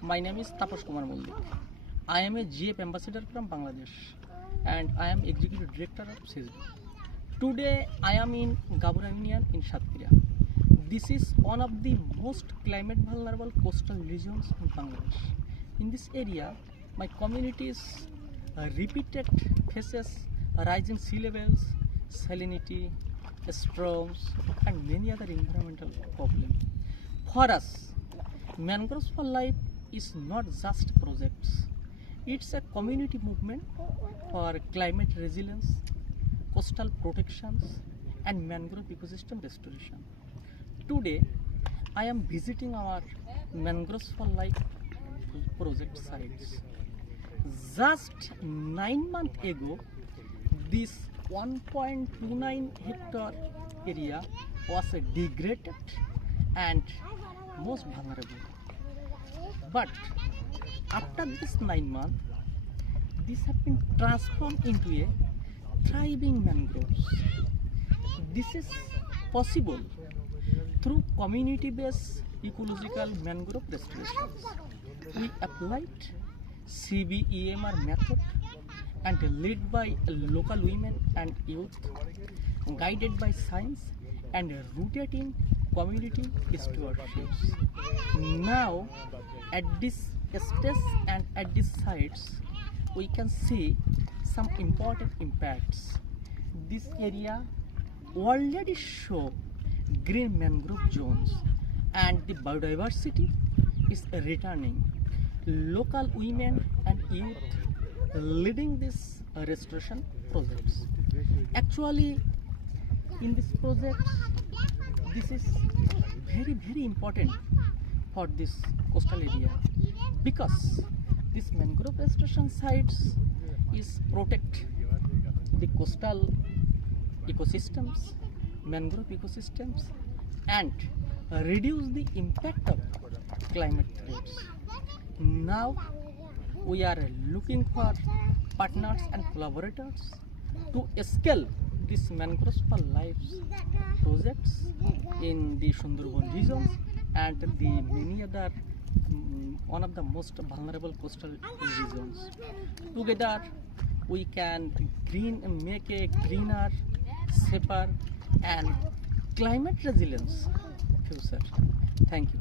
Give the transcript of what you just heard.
My name is Taposh Kumar Mullik. I am a GF ambassador from Bangladesh and I am executive director of CISB. Today I am in Gabura Union in Satkhira. This is one of the most climate vulnerable coastal regions in Bangladesh. In this area, my communities repeated faces rising sea levels, salinity, storms and many other environmental problems. For us, Mangroves for Life is not just projects. It's a community movement for climate resilience, coastal protections and mangrove ecosystem restoration. Today, I am visiting our Mangroves for Life project sites. Just 9 months ago, this 1.29 hectare area was degraded and most vulnerable. But after this 9 months, this has been transformed into a thriving mangroves. This is possible through community-based ecological mangrove restorations. We applied CBEMR method and led by local women and youth, guided by science and rooted in community stewardships. Now, at this stage and at these sites, we can see some important impacts. This area already show green mangrove zones and the biodiversity is returning. Local women and youth leading this restoration projects. Actually, in this project, this is very important for this coastal area because this mangrove restoration sites is protect the coastal ecosystems, mangrove ecosystems and reduce the impact of climate threats. Now we are looking for partners and collaborators to scale these Mangroves for Life projects in the Sundarban regions and the many other one of the most vulnerable coastal regions. Together we can make a greener, safer and climate resilience future. Thank you.